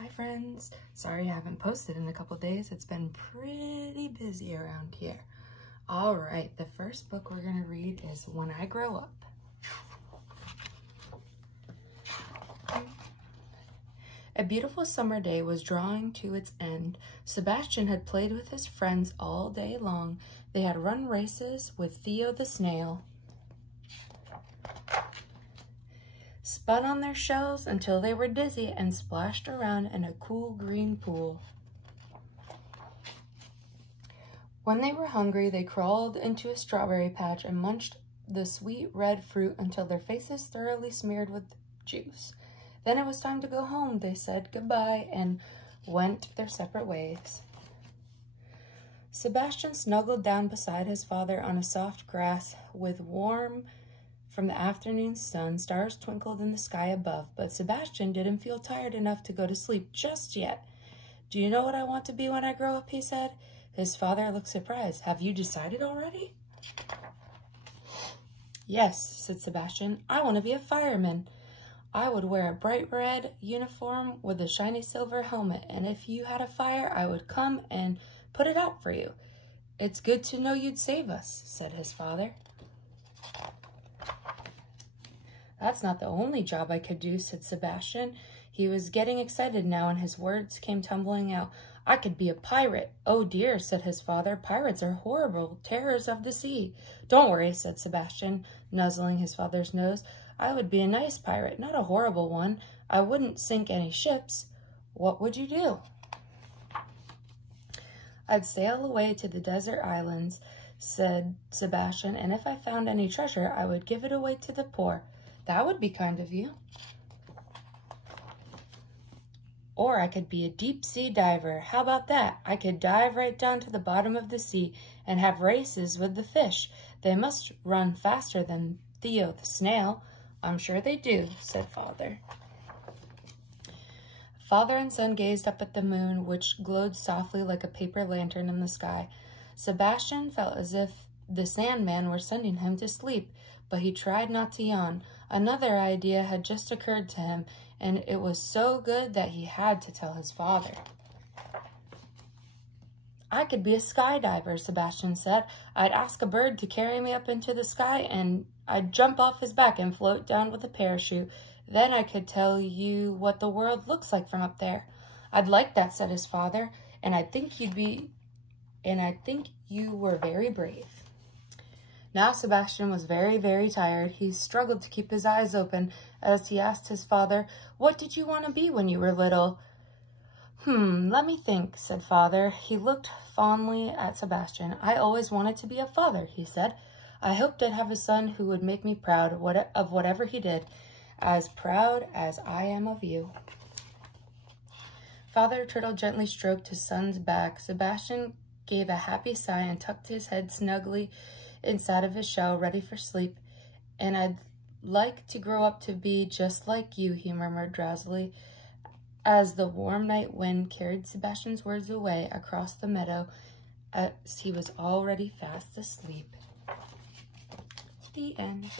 Hi friends, sorry I haven't posted in a couple days. It's been pretty busy around here. All right, the first book we're gonna read is When I Grow Up. A beautiful summer day was drawing to its end. Sebastian had played with his friends all day long. They had run races with Theo the snail, spun on their shells until they were dizzy, and splashed around in a cool green pool. When they were hungry, they crawled into a strawberry patch and munched the sweet red fruit until their faces thoroughly smeared with juice. Then it was time to go home. They said goodbye and went their separate ways. Sebastian snuggled down beside his father on a soft grass with warm from the afternoon sun. Stars twinkled in the sky above, but Sebastian didn't feel tired enough to go to sleep just yet. "Do you know what I want to be when I grow up?" he said. His father looked surprised. "Have you decided already?" "Yes," said Sebastian. "I want to be a fireman. I would wear a bright red uniform with a shiny silver helmet, and if you had a fire, I would come and put it out for you." "It's good to know you'd save us," said his father. "That's not the only job I could do," said Sebastian. He was getting excited now, and his words came tumbling out. "I could be a pirate." "Oh dear," said his father. "Pirates are horrible terrors of the sea." "Don't worry," said Sebastian, nuzzling his father's nose. "I would be a nice pirate, not a horrible one. I wouldn't sink any ships." "What would you do?" "I'd sail away to the desert islands," said Sebastian, "and if I found any treasure, I would give it away to the poor." "That would be kind of you." "Or I could be a deep-sea diver. How about that? I could dive right down to the bottom of the sea and have races with the fish. They must run faster than Theo the snail." "I'm sure they do," said father. Father and son gazed up at the moon, which glowed softly like a paper lantern in the sky. Sebastian felt as if the Sandman were sending him to sleep, but he tried not to yawn. Another idea had just occurred to him, and it was so good that he had to tell his father. "I could be a skydiver," Sebastian said. "I'd ask a bird to carry me up into the sky, and I'd jump off his back and float down with a parachute. Then I could tell you what the world looks like from up there." "I'd like that," said his father, and I think you were very brave." Now Sebastian was very, very tired. He struggled to keep his eyes open as he asked his father, "What did you want to be when you were little?" Let me think," said father. He looked fondly at Sebastian. "I always wanted to be a father," he said. "I hoped I'd have a son who would make me proud of whatever he did, as proud as I am of you." Father Turtle gently stroked his son's back. Sebastian gave a happy sigh and tucked his head snugly inside of his shell, ready for sleep. "And I'd like to grow up to be just like you," he murmured drowsily, as the warm night wind carried Sebastian's words away across the meadow as he was already fast asleep. The end.